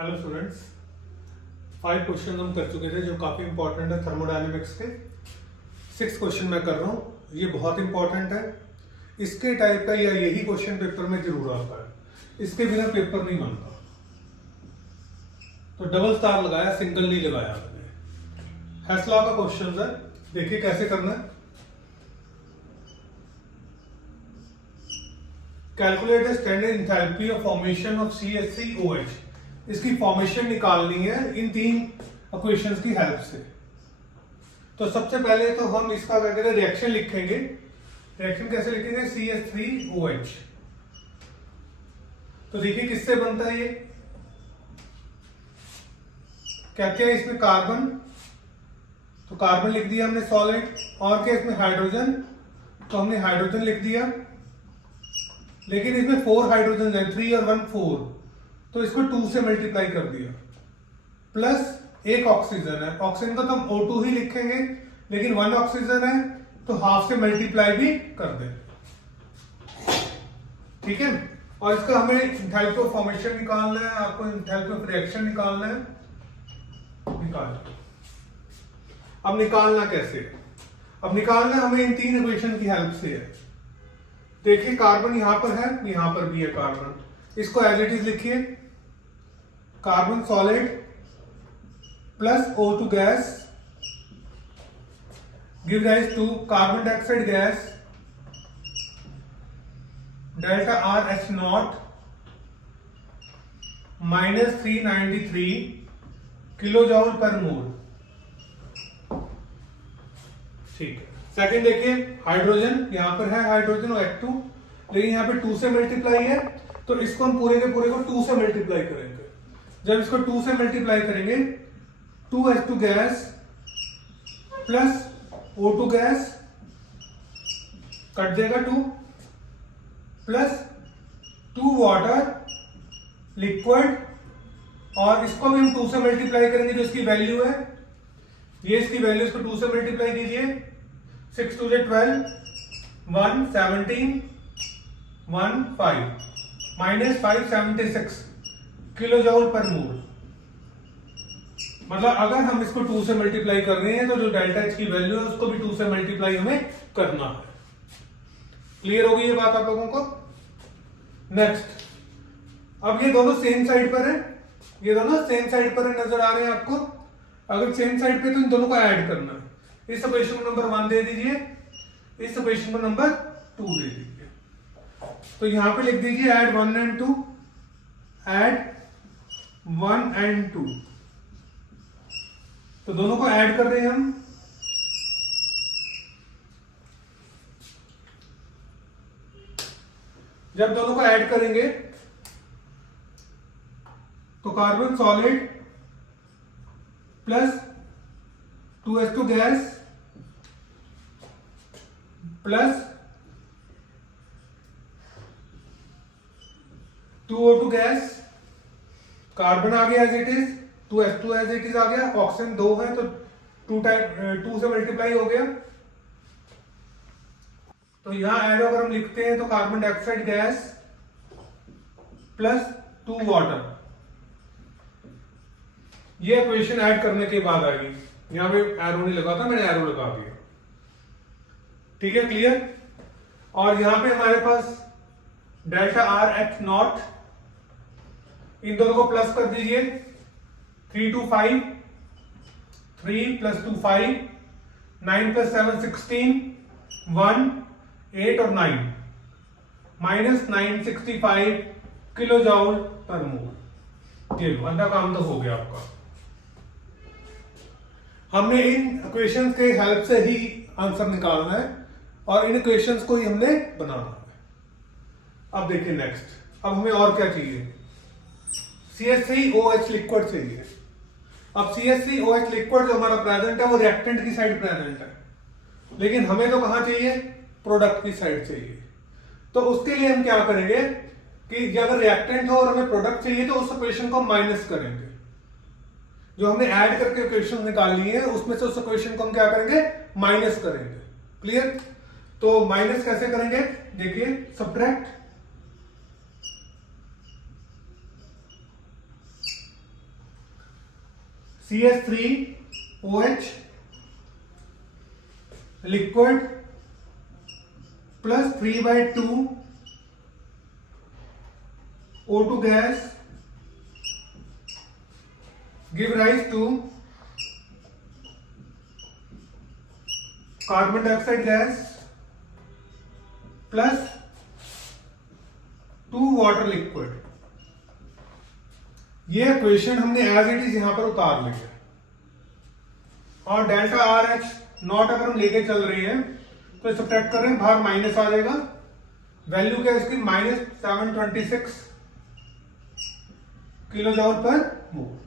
Hello students, 5 question हम कर चुके थे जो काफ़ी इंपॉर्टेंट है थर्मोडायनेमिक्स के। 6 क्वेश्चन मैं कर रहा हूँ, ये बहुत इंपॉर्टेंट है। इसके टाइप का या यही क्वेश्चन पेपर में जरूर आता है, इसके बिना पेपर नहीं बनता। तो डबल स्टार लगाया, सिंगल नहीं लगाया आपने। हेसला का क्वेश्चन है, देखिए कैसे करना है। Calculate the standard enthalpy of formation of CH3OH। इसकी फॉर्मेशन निकालनी है इन 3 इक्वेशंस की हेल्प से। तो सबसे पहले तो हम इसका क्या कहते हैं रिएक्शन लिखेंगे। रिएक्शन कैसे लिखेंगे? CH3OH। तो देखिए किससे बनता है ये, क्या क्या है इसमें? कार्बन, तो कार्बन लिख दिया हमने सॉलिड। और क्या इसमें? हाइड्रोजन, तो हमने हाइड्रोजन लिख दिया। लेकिन इसमें 4 हाइड्रोजन है, 3 और 1 4, तो इसको 2 से मल्टीप्लाई कर दिया। प्लस एक ऑक्सीजन है, ऑक्सीजन को तो हम O2 ही लिखेंगे, लेकिन 1 ऑक्सीजन है तो हाफ से मल्टीप्लाई भी कर दे। ठीक है। और इसका हमें एंथैल्पी ऑफ फॉर्मेशन निकालना है, आपको एंथैल्पी ऑफ रिएक्शन निकालना है। अब निकालना कैसे? अब निकालना हमें इन 3 इक्वेशन की हेल्प से है। देखिए कार्बन यहां पर है, यहां पर भी है कार्बन। इसको एज इट इज लिखिए, carbon solid plus O2 gas give rise to carbon dioxide gas delta RH0 -393 kilo joule per mole. ठीक है। सेकंड देखिए, हाइड्रोजन यहां पर है, हाइड्रोजन और H2, लेकिन यहां पे 2 से मल्टीप्लाई है, तो इसको हम पूरे के पूरे को 2 से मल्टीप्लाई करेंगे। जब इसको 2 से मल्टीप्लाई करेंगे, 2H2 gas plus O2 gas cut जाएगा 2, प्लस 2 वाटर लिक्विड, और इसको भी हम 2 से मल्टीप्लाई करेंगे। जो इसकी वैल्यू है, ये इसकी वैल्यू, इसको 2 से मल्टीप्लाई कीजिए। 6 2 12, 1 17, 1 5 -576 किलो जूल पर मोल। मतलब अगर हम इसको 2 से मल्टीप्लाई कर रहे हैं तो जो डेल्टा H की वैल्यू है उसको भी 2 से मल्टीप्लाई हमें करना है। क्लियर होगी ये बात आप लोगों को? नेक्स्ट, अब ये दोनों सेम साइड पर है, ये दोनों सेम साइड पर है, नजर आ रहे हैं आपको? अगर सेम साइड पे तो इन दोनों को ऐड करना है। इस इक्वेशन को नंबर 1 दे दीजिए, इस इक्वेशन को नंबर 2 दे दीजिए। तो यहां पे लिख दीजिए ऐड 1 एंड 2, ऐड 1 एंड 2। तो दोनों को ऐड कर रहे हैं हम। जब दोनों को ऐड करेंगे तो carbon solid plus 2H2 gas plus 2O2 gas, carbon आ गया as it is, 2H2 as it is आ गया, ऑक्सीजन 2 है तो 2 से मल्टीप्लाई हो गया। तो यहां ऐड अगर हम लिखते हैं तो carbon dioxide gas plus 2 water, ये इक्वेशन ऐड करने के बाद आएगी। यहां पे एरो नहीं लगा था, मैंने एरो लगा दिया। ठीक है, क्लियर? और यहां पे हमारे पास डेल्टा RH0, इन दोनों को प्लस कर दीजिए। 3 2 5, 3 + 2 5, 9 + 7 16, 1 8 और 9 -965 किलो जूल पर मोल। ये आधा काम तो हो गया आपका। हमने इन इक्वेशंस के हेल्प से ही आंसर निकालना है और इन इक्वेशंस को ही हमने बनाना है। अब देखिए नेक्स्ट, अब हमें और क्या चाहिए? CH3OH लिक्विड चाहिए। अब CH3OH लिक्विड जो हमारा प्रेजेंट है वो रिएक्टेंट की साइड प्रेजेंट है, लेकिन हमें तो कहां चाहिए? प्रोडक्ट की साइड चाहिए। तो उसके लिए हम क्या करेंगे कि अगर रिएक्टेंट हो और हमें प्रोडक्ट चाहिए तो उस इक्वेशन को माइनस करेंगे। जो हमने ऐड करके इक्वेशन निकाली है उसमें से उस इक्वेशन को हम क्या करेंगे? माइनस करेंगे। क्लियर? तो माइनस कैसे करेंगे? देखिए, subtract CH3OH liquid plus 3/2 O2 gas give rise to carbon dioxide gas plus 2 water liquid। ये इक्वेशन हमने एज इट इज यहां पर उतार ली है। और डेल्टा आर एच नॉट अगर हम लेके चल रहे हैं तो सब्ट्रैक्ट कर रहे हैं, बाहर माइनस आ जाएगा। वैल्यू क्या है इसकी -726 किलो जूल पर मोल।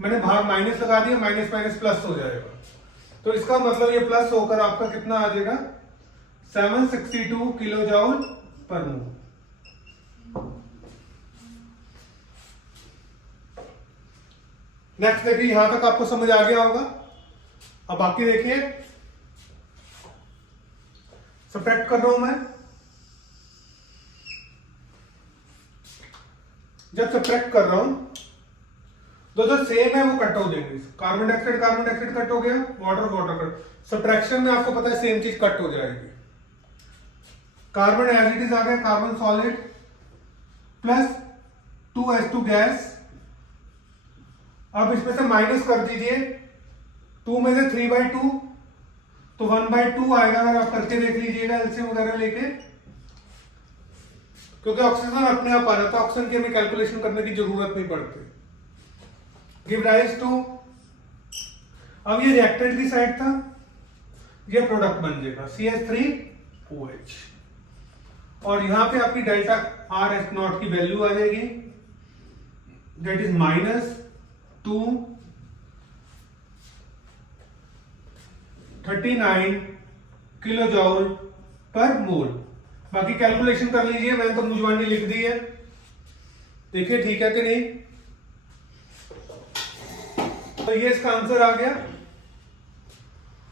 मैंने बाहर माइनस लगा दिया, माइनस माइनस प्लस हो जाएगा, तो इसका मतलब ये प्लस होकर आपका कितना आ जाएगा 762 किलो जूल पर मोल। नेक्स्ट देखिए, यहां तक आपको समझ आ गया होगा। अब बाकी देखिए, सब्ट्रैक्ट कर रहा हूं मैं। जब सब्ट्रैक्ट कर रहा हूं तो जो सेम है वो कट हो जाएंगे। कार्बन डाइऑक्साइड कट हो गया, वाटर वाटर कट। सब्ट्रैक्शन में आपको पता है सेम चीज कट हो जाएगी। कार्बन एज इट इज आ गया, carbon solid plus 2H2 gas. अब इसमें से माइनस कर दीजिए, 2 में से 3/2 तो 1/2 आएगा। अगर आप करके देख लीजिएगा एलसीएम वगैरह लेके, क्योंकि ऑक्सीजन अपने आप आ जाता है, ऑक्सीजन की हमें कैलकुलेशन करने की जरूरत नहीं पड़ती। गिव राइज टू, अब ये रिएक्टेंट की साइड था, ये प्रोडक्ट बन जाएगा CH3OH। और यहां पे आपकी डेल्टा आर एच नॉट की वैल्यू आ जाएगी, that is -239 kilo joule per मोल। बाकी कैलकुलेशन कर लीजिए, मैंने तो मुझवानी लिख दी है, देखिए ठीक है कि नहीं। तो ये इसका आंसर आ गया।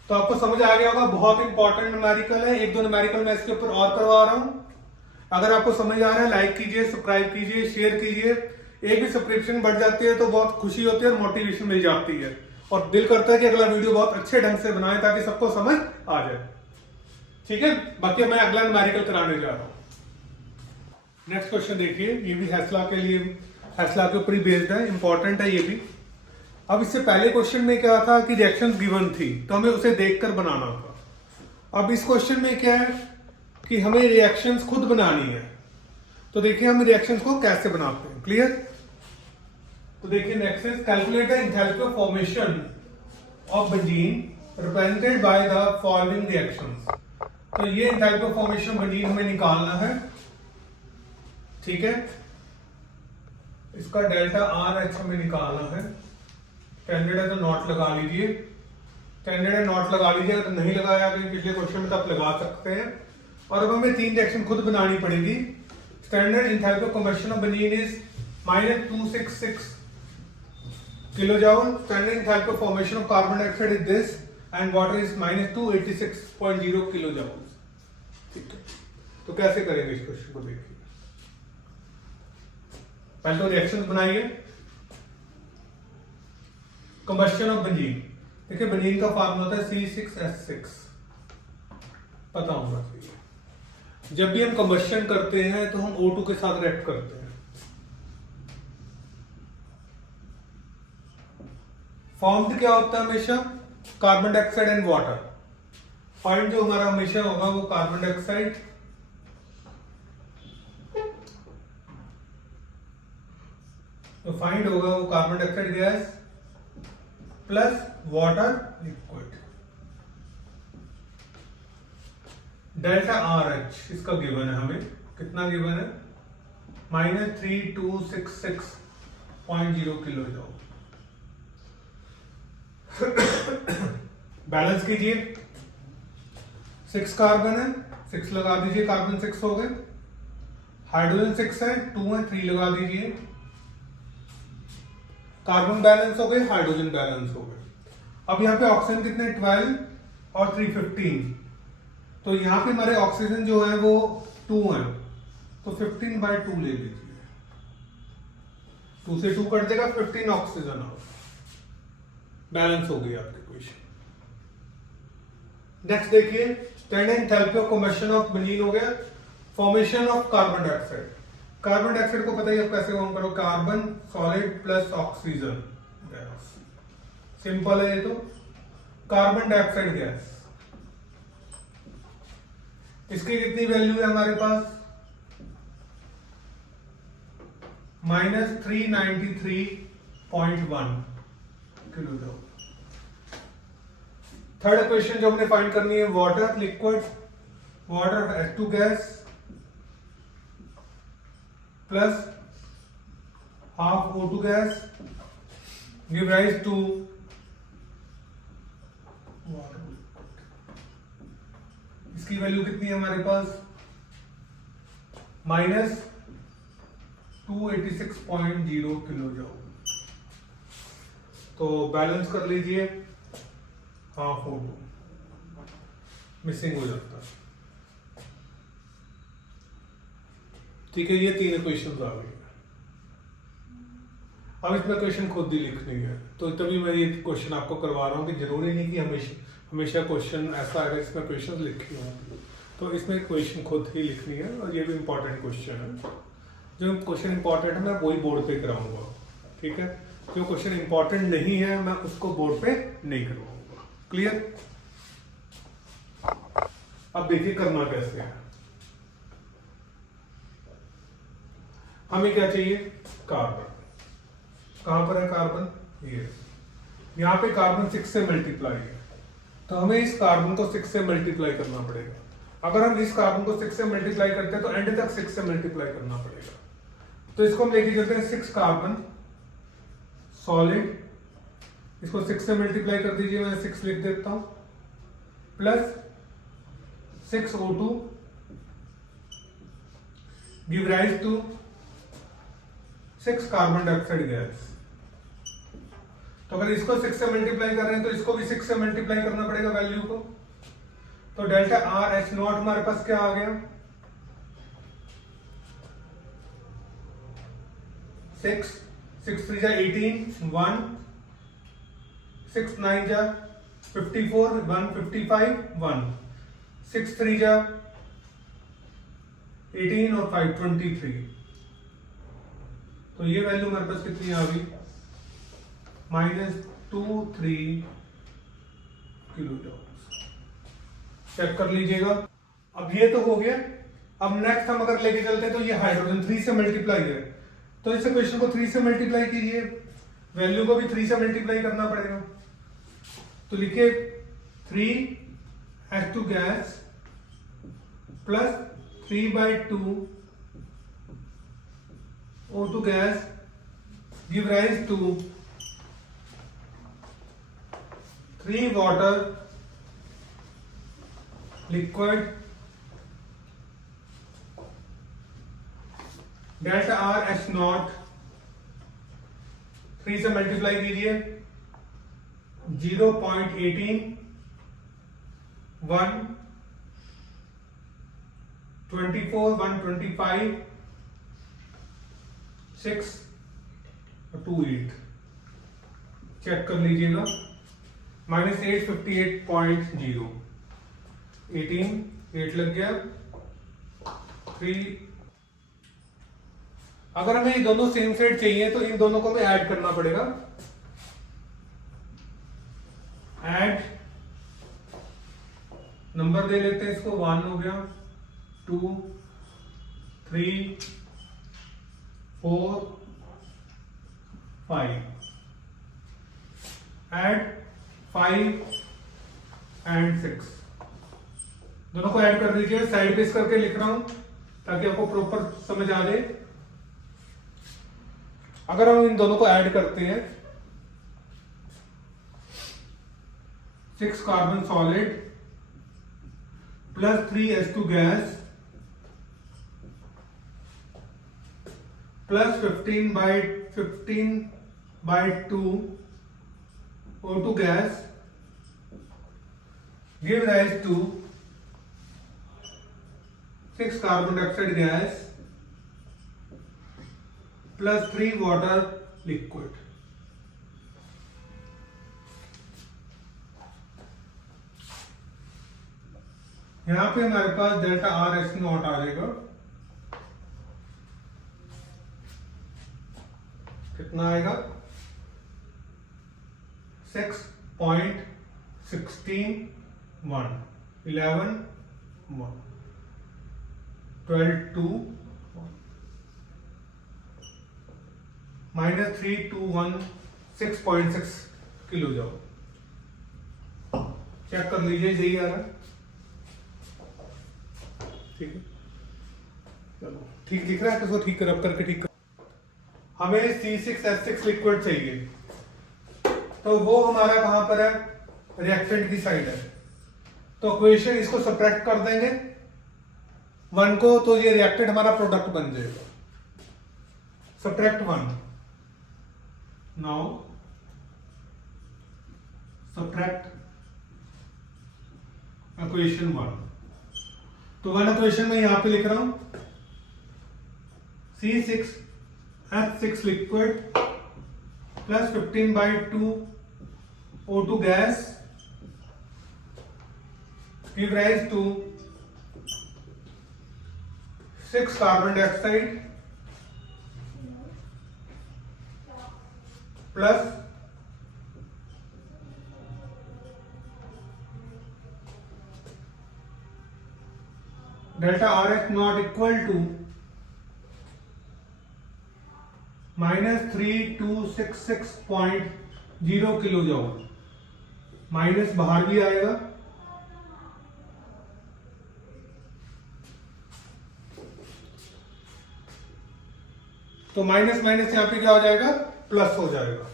तो आपको समझ आ गया होगा, बहुत इंपॉर्टेंट न्यूमेरिकल है। 1-2 न्यूमेरिकल मैं इसके ऊपर और करवा रहा हूं। अगर आपको समझ आ रहा है, लाइक कीजिए, सब्सक्राइब कीजिए, शेयर कीजिए। एक भी सब्सक्रिप्शन बढ़ जाती है तो बहुत खुशी होती है और मोटिवेशन मिल जाती है, और दिल करता है कि अगला वीडियो बहुत अच्छे ढंग से बनाए ताकि सबको समझ आ जाए। ठीक है, बाकी मैं अगला न्यूमेरिकल कराने जा रहा हूं। नेक्स्ट क्वेश्चन देखिए, ये भी हैसला के लिए, हैसला के ऊपर ही बेस्ड है, इंपॉर्टेंट है ये भी। अब इससे पहले क्वेश्चन में क्या था कि रिएक्शंस गिवन थी, तो हमें उसे देखकर बनाना था। अब इस क्वेश्चन में क्या है कि हमें रिएक्शंस खुद बनानी है। तो देखिए हम रिएक्शंस को कैसे बनाते हैं, क्लियर। तो देखिए next is calculate the enthalpy of formation of benzene represented by the following reactions. तो ये एंथैल्पी ऑफ फॉर्मेशन बेंजीन हमें निकालना है, ठीक है। इसका डेल्टा आर एच हमें निकालना है। स्टैंडर्ड है तो नॉट लगा लीजिए, स्टैंडर्ड है नॉट लगा लीजिए। अगर नहीं लगाया तो पिछले क्वेश्चन में तो आप लगा सकते हैं। और अब हमें 3 रिएक्शन खुद बनानी पड़ेगी। Standard enthalpy of combustion of benzene is -266 kilo joule. Standard enthalpy of formation of carbon dioxide is this, and water is -286.0 kilo joule. ठीक है, तो कैसे करेंगे इस क्वेश्चन को, देखिए। पहले तो रिएक्शंस बनाइए। कंबशन ऑफ बेंजीन, देखिए बेंजीन का फार्मूला होता है C6H6, पता होना चाहिए। जब भी हम कंबशन करते हैं तो हम O2 के साथ रिएक्ट करते हैं। फॉर्म्ड क्या होता है हमेशा, carbon dioxide and water. Point जो हमारा हमेशा होगा वो कार्बन डाइऑक्साइड तो फाइंड होगा वो carbon dioxide gas plus water liquid. Delta R H इसका गिवन है, हमें कितना गिवन है -3266.0 किलो जूल। बैलेंस कीजिए, 6 कार्बन है, 6 लगा दीजिए, कार्बन 6 हो गए। हाइड्रोजन 6 है, 2 है, 3 लगा दीजिए। कार्बन बैलेंस हो गए, हाइड्रोजन बैलेंस हो गए। अब यहाँ पे ऑक्सीजन कितने 12 और 3 15, तो यहाँ पे हमारे ऑक्सीजन जो है वो 2 है, तो 15/2 ले लीजिए। 2 से 2 कट देगा, 15 ऑक्सीजन हो। बैलेंस हो गई आपकी इक्वेशन। नेक्स्ट देखिए, standing enthalpy of combustion of benzene हो गया। Formation of carbon dioxide, carbon dioxide को पता ही आप कैसे फॉर्म करो, carbon solid plus oxygen gas, simple है ये तो। कार्बन डाइऑक्साइड गैस, इसकी कितनी वैल्यू है हमारे पास, -393.1 किलो। थर्ड इक्वेशन जो हमने फाइंड करनी है, water liquid, water H2 gas plus half O2 gas give rise to water. इसकी वैल्यू कितनी है हमारे पास, -286.0 किलो जूल। तो बैलेंस कर लीजिए, हाफ O2 मिसिंग हो जाता है। ठीक है, ये 3 इक्वेशंस आ गई। अब इसमें क्वेश्चन खुद ही लिखनी है, तो तभी मैं ये क्वेश्चन आपको करवा रहा हूँ कि जरूरी नहीं कि हमेशा क्वेश्चन ऐसा आएगा इसमें क्वेश्चन लिखे हों, तो इसमें क्वेश्चन खुद ही लिखनी है। और ये भी इंपॉर्टेंट क्वेश्चन है, जो क्वेश्चन इंपॉर्टेंट है मैं वही बोर्ड पे कराऊंगा, ठीक है। जो क्वेश्चन इंपॉर्टेंट नहीं है मैं उसको बोर्ड पे नहीं करवाऊंगा। क्लियर? अब देखिए करना कैसे है। हमें क्या चाहिए, कार्बन। कहां पर है कार्बन, ये यहां पे कार्बन 6 से मल्टीप्लाई है, तो हमें इस कार्बन को 6 से मल्टीप्लाई करना पड़ेगा। अगर हम इस कार्बन को 6 से मल्टीप्लाई करते हैं तो एंड तक 6 से मल्टीप्लाई करना पड़ेगा। तो इसको हम लेके चलते हैं 6 कार्बन सॉलिड, इसको 6 से मल्टीप्लाई कर दीजिए, मैं 6 लिख देता हूं, plus 6 O2 give rise to 6 carbon dioxide gas. तो अगर इसको 6 से मल्टीप्लाई कर रहे हैं तो इसको भी 6 से मल्टीप्लाई करना पड़ेगा वैल्यू को। तो डेल्टा RH0 हमारे पास क्या आ गया, 6 3 जा 18 1 6 9 जा 54 1 55 1 6 3 जा 18 और 5 23। तो ये वैल्यू हमारे पास कितनी आ गई, -23 किलो जूल। चेक कर लीजिएगा। अब ये तो हो गया। अब नेक्स्ट हम अगर लेके चलते हैं तो ये हाइड्रोजन 3 से मल्टीप्लाई है, तो इस इक्वेशन को 3 से मल्टीप्लाई कीजिए, वैल्यू को भी 3 से मल्टीप्लाई करना पड़ेगा। तो लिखिए 3H2 gas plus 3/2 O2 gas give rise to 3 water liquid delta RH0 3 से मल्टीप्लाई कीजिए, 0.18 1 24 125 6 28। चेक कर लीजिएगा, -858.0 18 8 लग गया 3। अगर हमें ये दोनों सेम साइड चाहिए तो इन दोनों को हमें ऐड करना पड़ेगा। ऐड नंबर दे लेते हैं इसको, 1 हो गया 2 3 4 5। ऐड 5 एंड 6, दोनों को ऐड कर दीजिए। साइड पे करके लिख रहा हूं ताकि आपको प्रॉपर समझ आ जाए। अगर हम इन दोनों को ऐड करते हैं, 6 carbon solid plus 3H2 gas plus 15/2 O2 gas give rise to 6 carbon dioxide gas plus 3 water liquid. यहां पे हमारे पास डेल्टा आर एस नॉट आ जाएगा, कितना आएगा 6.16 11 12 2 -3216.6 किलो जॉल। चेक कर लीजिए यही आ रहा है, ठीक है। चलो ठीक दिख रहा है तो इसको ठीक रब करके ठीक कर। हमें C6H6 लिक्विड चाहिए, तो वो हमारा कहां पर है, रिएक्टेंट की साइड है। तो इक्वेशन इसको सब्ट्रैक्ट कर देंगे 1 को, तो ये रिएक्टेंट हमारा प्रोडक्ट बन जाएगा। Subtract 1, now subtract equation 1। तो 1 इक्वेशन में यहां पे लिख रहा हूं C6H6 liquid plus 15/2 O2 gas give rise to 6 carbon dioxide plus delta RH not equal to -3266.0 kilo जॉल। Minus बाहर भी आएगा, तो माइनस माइनस यहां पे क्या हो जाएगा, प्लस हो जाएगा।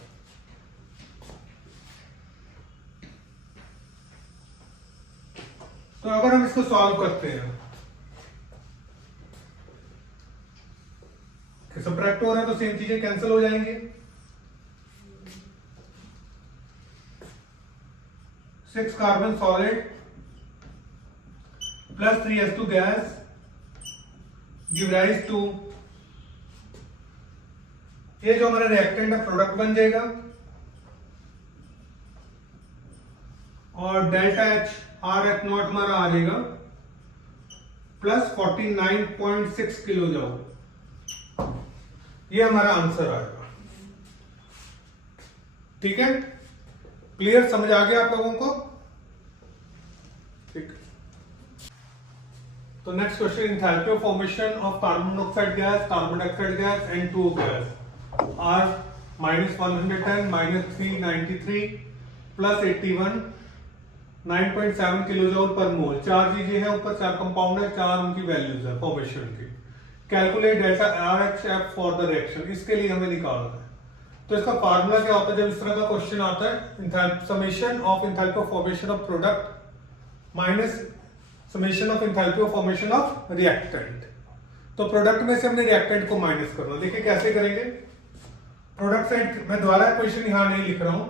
तो अगर हम इसको सॉल्व करते हैं, सब्ट्रैक्ट हो रहा है तो सेम चीजें कैंसिल हो जाएंगे। 6 carbon solid plus 3s2 gas give rise to, ये जो हमारा रिएक्टेंट है प्रोडक्ट बन जाएगा, और delta H R H naught हमारा आ जाएगा प्लस 49.6 किलो जॉल। ये हमारा आंसर आएगा, ठीक है। क्लियर, समझ आ गया आप लोगों को, ठीक। तो next question, enthalpy of formation of carbon monoxide gas, carbon dioxide gas and N2O gas are -110 -393 +81 9.7 kilo joule per mole. चार चीजें हैं, ऊपर 4 कंपाउंड है, 4 उनकी वैल्यूज है फॉर्मेशन की। Calculate delta RH F for the reaction, इसके लिए हमें निकालना है। तो इसका फार्मूला क्या होता है जब इस तरह का क्वेश्चन आता है, summation of enthalpy of formation of product minus summation of enthalpy of formation of reactant. तो प्रोडक्ट में से हमने रिएक्टेंट को माइनस करना। देखिए कैसे करेंगे, प्रोडक्ट साइड मैं दोबारा क्वेश्चन यहां नहीं लिख रहा हूं,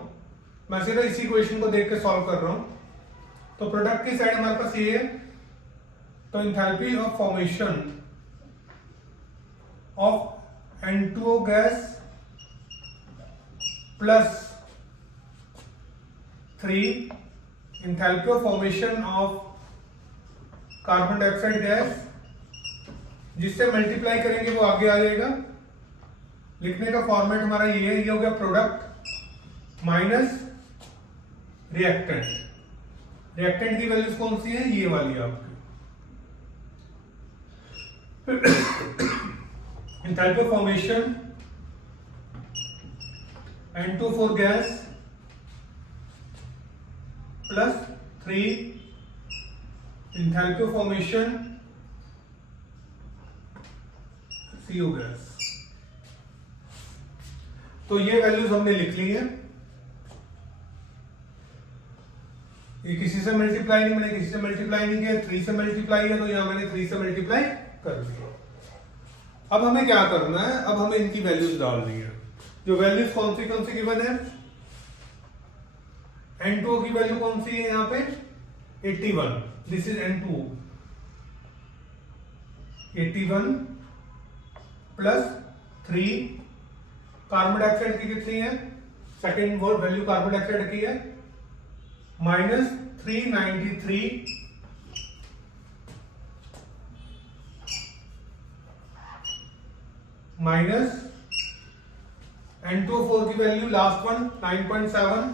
मैं सीधा इसी क्वेश्चन को देख के सॉल्व कर रहा हूं। तो प्रोडक्ट की साइड हमारे पास ये है, तो enthalpy of formation of N2O gas plus 3 enthalpy of formation of carbon dioxide gas, जिससे मल्टीप्लाई करेंगे वो आगे आ जाएगा। लिखने का फॉर्मेट हमारा ये हो गया, प्रोडक्ट माइनस रिएक्टेंट। रिएक्टेंट की वैल्यूज कौन सी है, ये वाली आपकी। Enthalpy of formation N2O gas plus 3 enthalpy of formation CO gas. तो ये वैल्यूज हमने लिख ली है। ये किसी से मल्टीप्लाई नहीं, मैंने किसी से मल्टीप्लाई नहीं किया, 3 से मल्टीप्लाई है, तो यहां मैंने 3 से मल्टीप्लाई कर दिया। अब हमें क्या करना है, अब हमें इनकी वैल्यूज डालनी है। जो वैल्यूज कौन सी गिवन है, N2O की वैल्यू कौन सी है यहां पे 81, this is N2O 81 plus 3 carbon dioxide की कितनी है, second word value carbon dioxide की है -393 माइनस N2O4 की value last one 9.7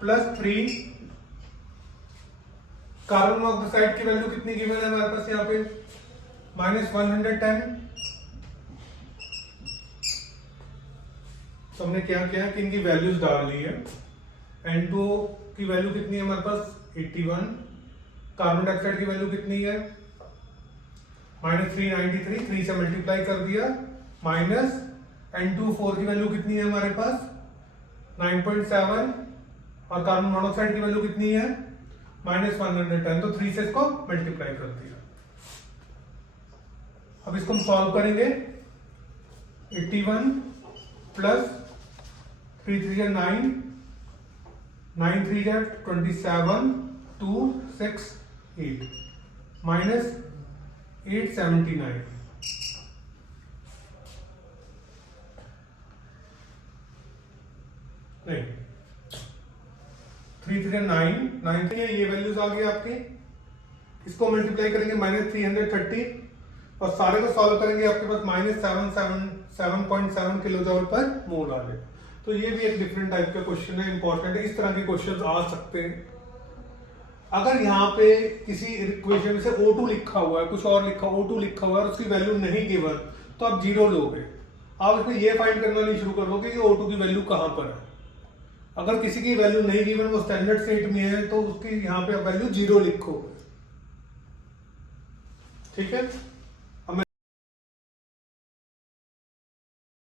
plus 3 carbon monoxide की वैल्यू कितनी गिवन है हमारे पास यहाँ पे -110। तो हमने क्या किया कि इनकी वैल्यूज डाल ली है। N2O की वैल्यू कितनी है हमारे पास 81, कार्बन डाइऑक्साइड की वैल्यू कितनी है -393, 3 से मल्टीप्लाई कर दिया, माइनस N2O4 की वैल्यू कितनी है हमारे पास 9.7 और कार्बन मोनोऑक्साइड की वैल्यू कितनी है -110, तो 3 से इसको मल्टीप्लाई कर दिया। अब इसको हम सॉल्व करेंगे। 81 प्लस 3 3 9, 9 3 27, 2 6 8 माइनस 879। नहीं 3 3 9, 9 ये वैल्यूज आ गई आपकी। इसको मल्टीप्लाई करेंगे -330 और सारे को सॉल्व करेंगे आपके पास -7.7 किलो जूल पर मोल आ जाएगा। तो ये भी एक डिफरेंट टाइप का क्वेश्चन है, इंपॉर्टेंट है। इस तरह के क्वेश्चन आ सकते हैं। अगर यहाँ पे किसी इक्वेशन में से O2 लिखा हुआ है, कुछ और लिखा O2 लिखा हुआ है और उसकी वैल्यू नहीं गिवन, तो आप 0 लोगे। आप इसमें ये फाइंड करना नहीं शुरू कर दोगे कि O2 की वैल्यू कहां पर है। अगर किसी की वैल्यू नहीं गिवन, वो स्टैंडर्ड स्टेट में है, तो उसकी यहाँ पे आप वैल्यू 0 लिखोगे। ठीक है।